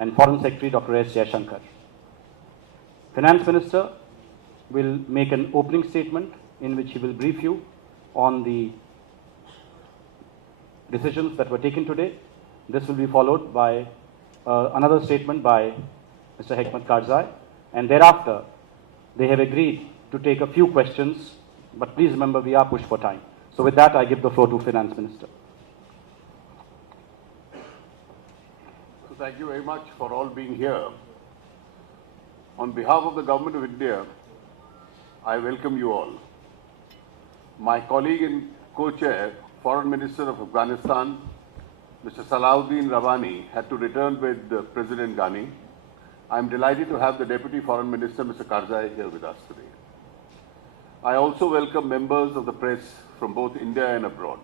and Foreign Secretary Dr. S. Jaishankar. Finance Minister will make an opening statement in which he will brief you on the decisions that were taken today. This will be followed by another statement by Mr. Hekmat Karzai, and thereafter they have agreed to take a few questions, but please remember we are pushed for time. So with that, I give the floor to Finance Minister. So thank you very much for all being here. On behalf of the Government of India, I welcome you all. My colleague and co-chair, Foreign Minister of Afghanistan, Mr. Salahuddin Ravani, had to return with President Ghani. I am delighted to have the Deputy Foreign Minister, Mr. Karzai, here with us today. I also welcome members of the press from both India and abroad.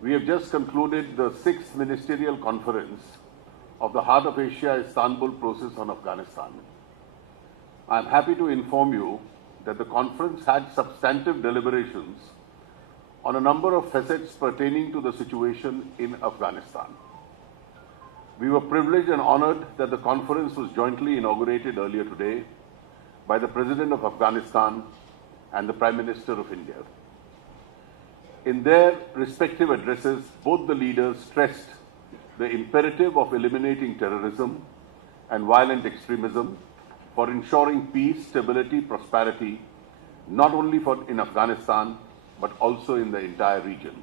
We have just concluded the 6th Ministerial Conference of the Heart of Asia Istanbul process on Afghanistan. I am happy to inform you that the conference had substantive deliberations on a number of facets pertaining to the situation in Afghanistan. We were privileged and honored that the conference was jointly inaugurated earlier today by the President of Afghanistan and the Prime Minister of India. In their respective addresses, both the leaders stressed the imperative of eliminating terrorism and violent extremism for ensuring peace, stability, prosperity, not only in Afghanistan, but also in the entire region.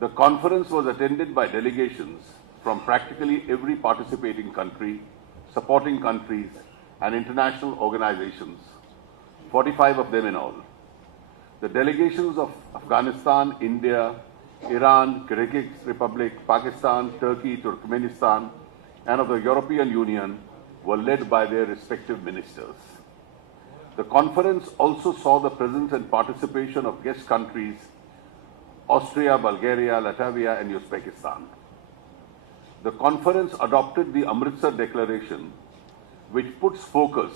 The conference was attended by delegations from practically every participating country, supporting countries, and international organizations, 45 of them in all. The delegations of Afghanistan, India, Iran, Kyrgyz Republic, Pakistan, Turkey, Turkmenistan, and of the European Union were led by their respective ministers. The conference also saw the presence and participation of guest countries Austria, Bulgaria, Latvia, and Uzbekistan. The conference adopted the Amritsar Declaration, which puts focus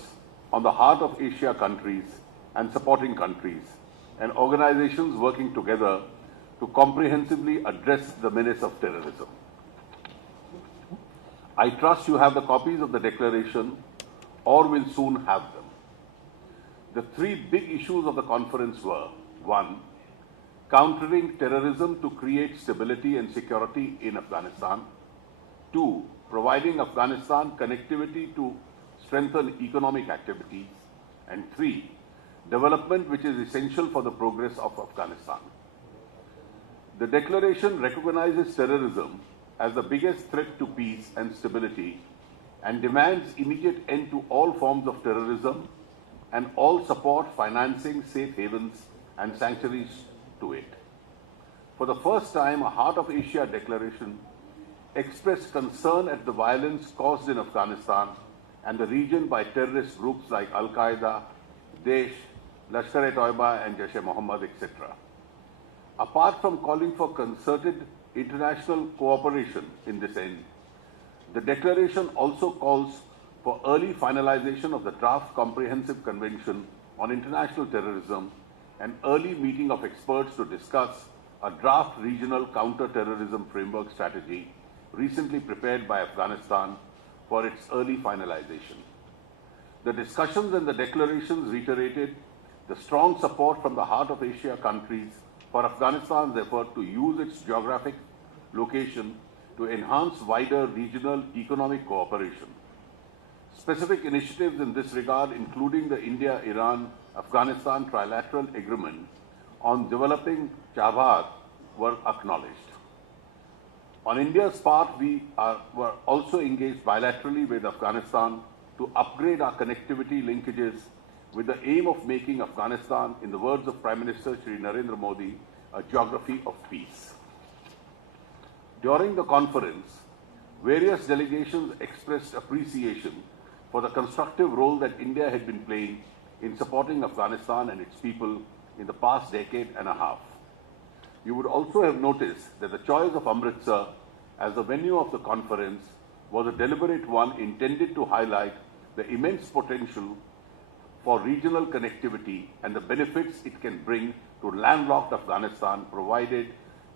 on the Heart of Asia countries and supporting countries and organizations working together to comprehensively address the menace of terrorism. I trust you have the copies of the declaration or will soon have them. The three big issues of the conference were: 1. Countering terrorism to create stability and security in Afghanistan. 2. Providing Afghanistan connectivity to strengthen economic activities. And 3. Development which is essential for the progress of Afghanistan. The declaration recognizes terrorism as the biggest threat to peace and stability and demands immediate end to all forms of terrorism and all support financing safe havens and sanctuaries to it. For the first time, a Heart of Asia declaration expressed concern at the violence caused in Afghanistan and the region by terrorist groups like Al-Qaeda, Daesh, Lashkar-e-Toiba, and Jaish-e-Mohammed, etc. Apart from calling for concerted international cooperation in this end, the declaration also calls for early finalization of the draft Comprehensive Convention on International Terrorism and early meeting of experts to discuss a draft regional counter-terrorism framework strategy recently prepared by Afghanistan for its early finalization. The discussions and the declarations reiterated the strong support from the Heart of Asia countries for Afghanistan's effort to use its geographic location to enhance wider regional economic cooperation. Specific initiatives in this regard, including the India-Iran-Afghanistan trilateral agreement on developing Chabahar, were acknowledged. On India's part, we were also engaged bilaterally with Afghanistan to upgrade our connectivity linkages with the aim of making Afghanistan, in the words of Prime Minister Shri Narendra Modi, a geography of peace. During the conference, various delegations expressed appreciation for the constructive role that India had been playing in supporting Afghanistan and its people in the past decade and a half. You would also have noticed that the choice of Amritsar as the venue of the conference was a deliberate one intended to highlight the immense potential for regional connectivity and the benefits it can bring to landlocked Afghanistan, provided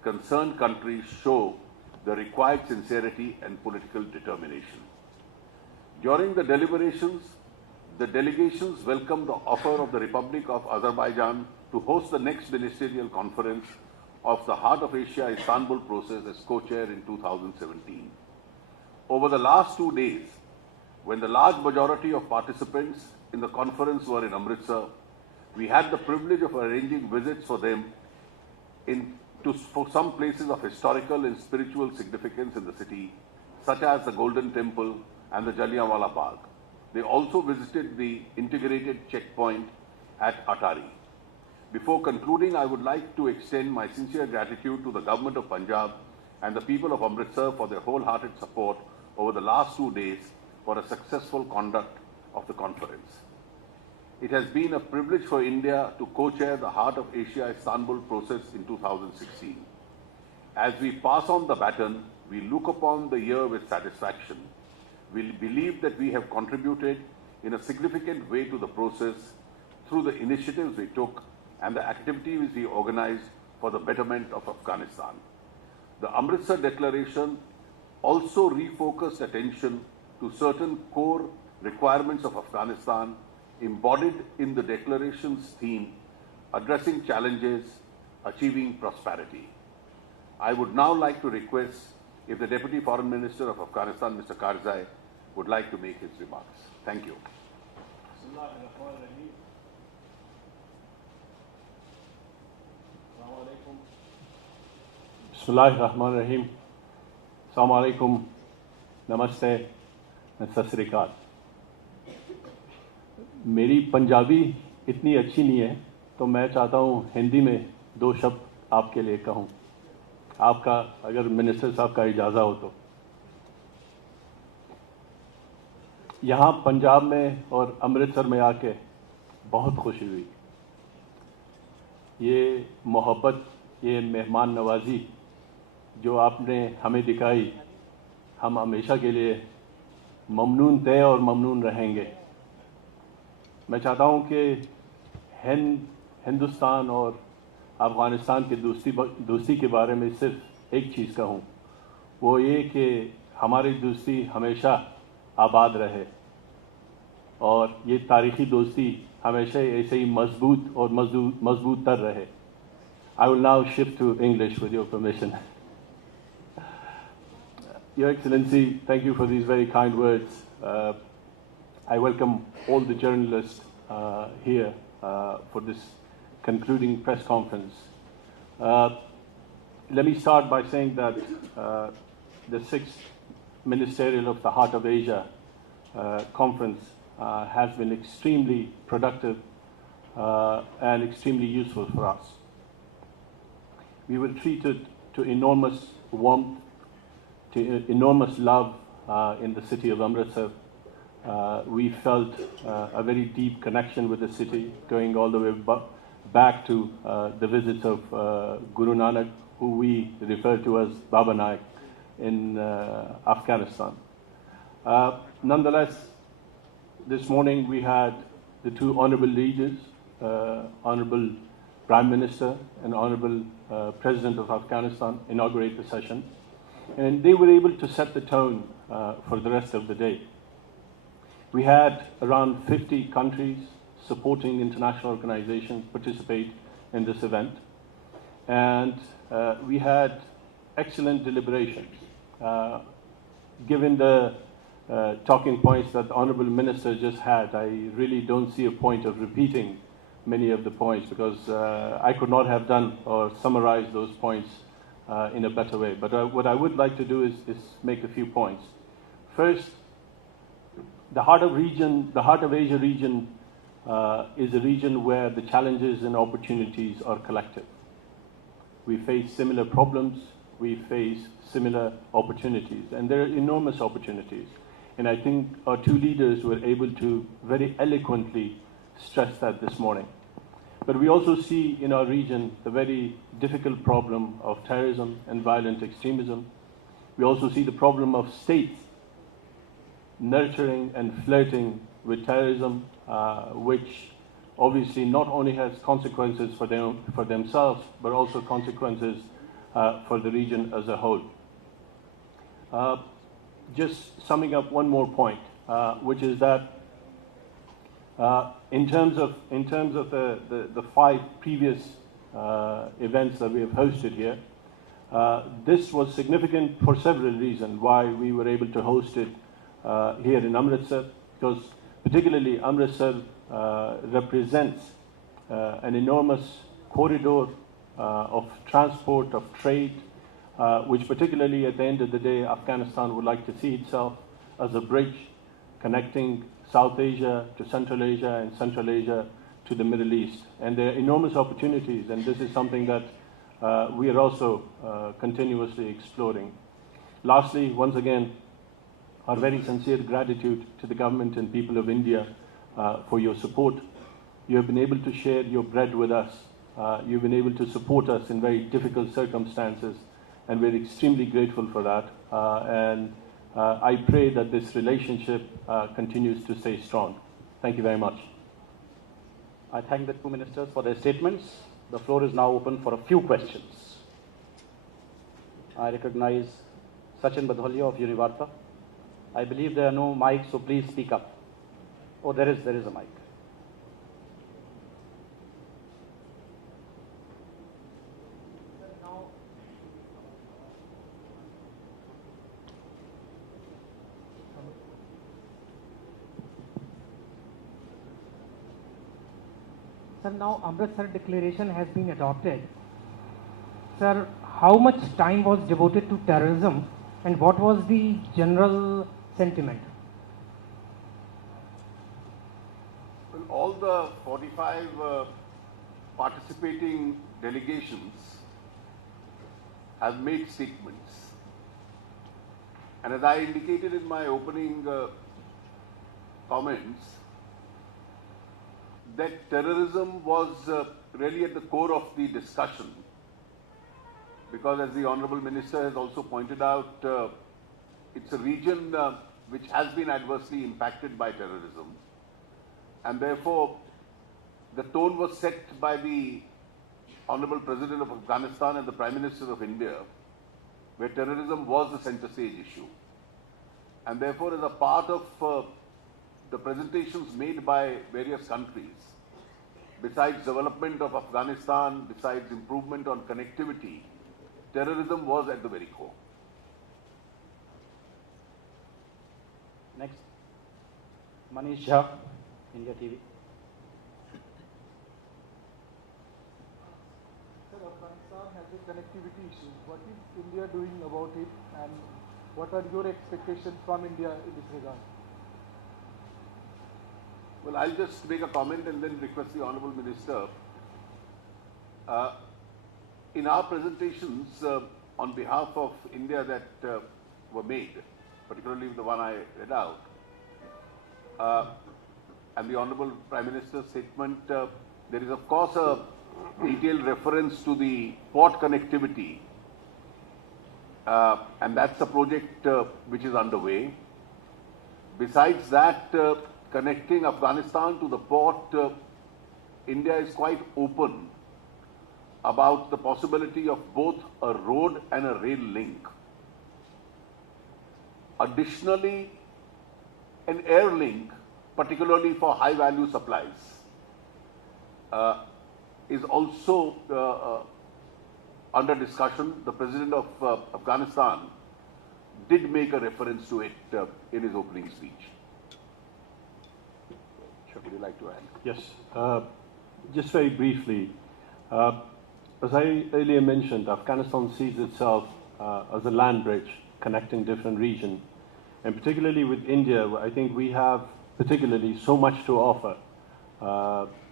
concerned countries show the required sincerity and political determination. During the deliberations, the delegations welcomed the offer of the Republic of Azerbaijan to host the next ministerial conference of the Heart of Asia Istanbul process as co-chair in 2017. Over the last 2 days, when the large majority of participants in the conference were in Amritsar, we had the privilege of arranging visits for them for some places of historical and spiritual significance in the city, such as the Golden Temple and the Jallianwala Bagh. They also visited the integrated checkpoint at Atari. Before concluding, I would like to extend my sincere gratitude to the Government of Punjab and the people of Amritsar for their wholehearted support over the last 2 days for a successful conduct of the conference. It has been a privilege for India to co-chair the Heart of Asia Istanbul process in 2016. As we pass on the baton, we look upon the year with satisfaction. We believe that we have contributed in a significant way to the process through the initiatives we took and the activities we organized for the betterment of Afghanistan. The Amritsar Declaration also refocused attention to certain core requirements of Afghanistan embodied in the Declaration's theme, addressing challenges, achieving prosperity. I would now like to request if the Deputy Foreign Minister of Afghanistan, Mr. Karzai, would like to make his remarks. Thank you. Bismillahirrahmanirrahim. Assalamu alaikum. Namaste and sat sri akal. मेरी पंजाबी इतनी अच्छी नहीं है तो मैं चाहता हूँ हिंदी में 2 शब्द आपके लिए कहूँ, आपका अगर मिनिस्टर साहब का इजाज़ा हो तो। यहाँ पंजाब में और अमृतसर में आके बहुत खुशी हुई। ये मोहब्बत, ये मेहमान नवाजी जो आपने हमें दिखाई, हम हमेशा के लिए ममनून थे और ममनून रहेंगे। मैं चाहता हूं कि हिंदुस्तान और अफ़गानिस्तान की दोस्ती के बारे में सिर्फ एक चीज़ कहूं, वो ये कि हमारी दोस्ती हमेशा आबाद रहे और ये तारीख़ी दोस्ती हमेशा ऐसे ही मजबूत और मजबूत तर रहे। I will now shift to English with your permission. Your Excellency, thank you for these very kind words. I welcome all the journalists here for this concluding press conference. Let me start by saying that the 6th Ministerial of the Heart of Asia conference has been extremely productive and extremely useful for us. We were treated to enormous warmth, to enormous love in the city of Amritsar. We felt a very deep connection with the city, going all the way back to the visits of Guru Nanak, who we refer to as Baba Naik in Afghanistan. Nonetheless, this morning we had the 2 honorable leaders, Honorable Prime Minister and Honorable President of Afghanistan, inaugurate the session. And they were able to set the tone for the rest of the day. We had around 50 countries supporting international organizations participate in this event. And we had excellent deliberations. Given the talking points that the Honorable Minister just had, I really don't see a point of repeating many of the points because I could not have done or summarized those points in a better way. But what I would like to do is make a few points. First, the Heart of Asia region is a region where the challenges and opportunities are collective. We face similar problems, we face similar opportunities, and there are enormous opportunities. And I think our 2 leaders were able to very eloquently stress that this morning. But we also see in our region the very difficult problem of terrorism and violent extremism. We also see the problem of states nurturing and flirting with terrorism, which obviously not only has consequences for themselves, but also consequences for the region as a whole. Just summing up one more point, which is that in terms of the 5 previous events that we have hosted here, this was significant for several reasons why we were able to host it here in Amritsar, because particularly Amritsar represents an enormous corridor of transport, of trade, which particularly at the end of the day, Afghanistan would like to see itself as a bridge connecting South Asia to Central Asia and Central Asia to the Middle East. And there are enormous opportunities, and this is something that we are also continuously exploring. Lastly, once again, our very sincere gratitude to the government and people of India for your support. You have been able to share your bread with us. You've been able to support us in very difficult circumstances, and we're extremely grateful for that. I pray that this relationship continues to stay strong. Thank you very much. I thank the 2 ministers for their statements. The floor is now open for a few questions. I recognize Sachin Badholia of Univarta. I believe there are no mics, so please speak up. Oh, there is a mic. Sir, now Amritsar Declaration has been adopted. Sir, how much time was devoted to terrorism and what was the general sentiment? Well, all the 45 participating delegations have made statements. And as I indicated in my opening comments, that terrorism was really at the core of the discussion, because as the Honourable Minister has also pointed out, it's a region which has been adversely impacted by terrorism, and therefore the tone was set by the Honourable President of Afghanistan and the Prime Minister of India, where terrorism was the centre stage issue. And therefore, as a part of the presentations made by various countries, besides development of Afghanistan, besides improvement on connectivity, terrorism was at the very core. Next, Manish Jha, India TV. Sir, Afghanistan has a connectivity issue. What is India doing about it, and what are your expectations from India in this regard? Well, I'll just make a comment and then request the Honourable Minister. In our presentations on behalf of India that were made, particularly the one I read out, and the Honourable Prime Minister's statement, there is of course a detailed reference to the port connectivity, and that's a project which is underway. Besides that, connecting Afghanistan to the port, India is quite open about the possibility of both a road and a rail link. Additionally, an air link, particularly for high value supplies, is also under discussion. The President of Afghanistan did make a reference to it in his opening speech. Would you like to add? Yes, just very briefly. As I earlier mentioned, Afghanistan sees itself as a land bridge connecting different regions. And particularly with India, I think we have particularly so much to offer.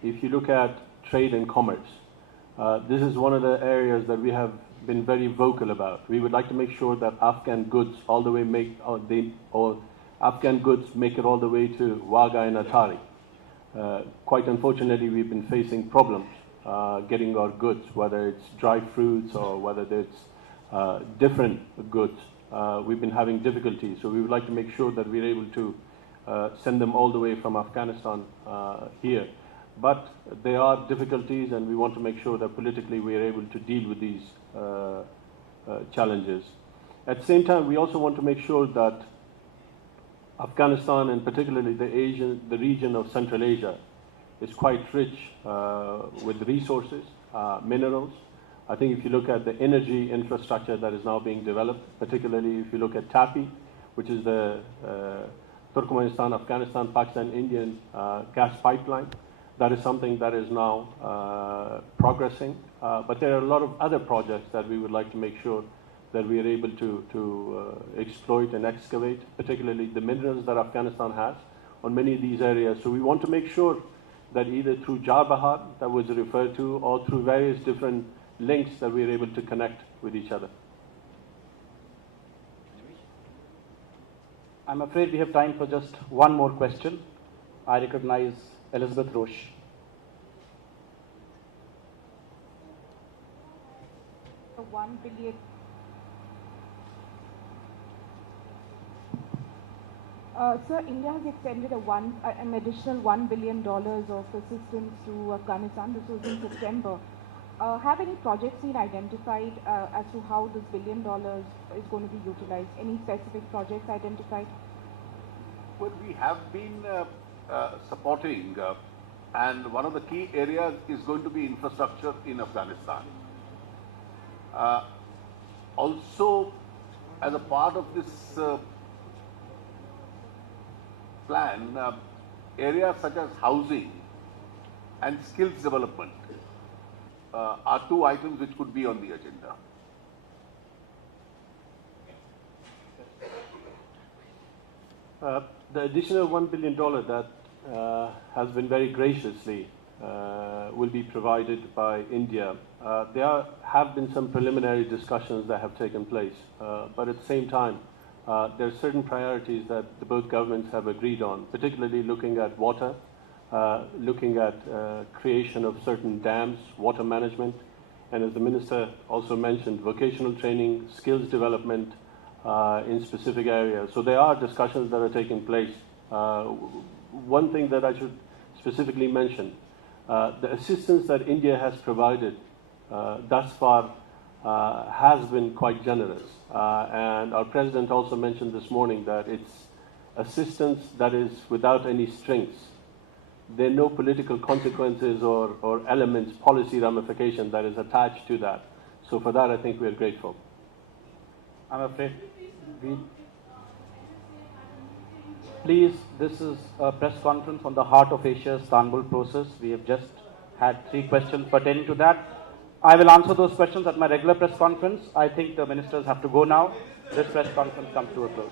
If you look at trade and commerce, this is one of the areas that we have been very vocal about. We would like to make sure that Afghan goods all the way Afghan goods make it all the way to Wagah and Atari. Quite unfortunately, we've been facing problems getting our goods, whether it's dry fruits or whether it's different goods. We've been having difficulties, so we would like to make sure that we're able to send them all the way from Afghanistan here. But there are difficulties, and we want to make sure that politically we are able to deal with these challenges. At the same time, we also want to make sure that Afghanistan, and particularly the region of Central Asia, is quite rich with resources, minerals. I think if you look at the energy infrastructure that is now being developed, particularly if you look at TAPI, which is the Turkmenistan, Afghanistan, Pakistan, Indian gas pipeline, that is something that is now progressing. But there are a lot of other projects that we would like to make sure that we are able to exploit and excavate, particularly the minerals that Afghanistan has on many of these areas. So we want to make sure that either through Jarbahar, that was referred to, or through various different links that we are able to connect with each other. I'm afraid we have time for just one more question. I recognize Elizabeth Roche. $1 billion. Sir, India has extended an additional $1 billion of assistance to Afghanistan. This was in September. Have any projects been identified as to how this $1 billion is going to be utilized? Any specific projects identified? Well, we have been supporting, and one of the key areas is going to be infrastructure in Afghanistan. Also, as a part of this plan, areas such as housing and skills development are two items which could be on the agenda. The additional $1 billion that has been very graciously will be provided by India. There have been some preliminary discussions that have taken place, but at the same time, there are certain priorities that both governments have agreed on, particularly looking at water, looking at creation of certain dams, water management, and as the Minister also mentioned, vocational training, skills development in specific areas. So there are discussions that are taking place. One thing that I should specifically mention, the assistance that India has provided thus far has been quite generous. And our President also mentioned this morning that it's assistance that is without any strings. There are no political consequences or elements, policy ramification that is attached to that. So for that, I think we are grateful. I'm afraid Please, this is a press conference on the Heart of Asia Istanbul process. We have just had 3 questions pertaining to that. I will answer those questions at my regular press conference. I think the ministers have to go now. This press conference comes to a close.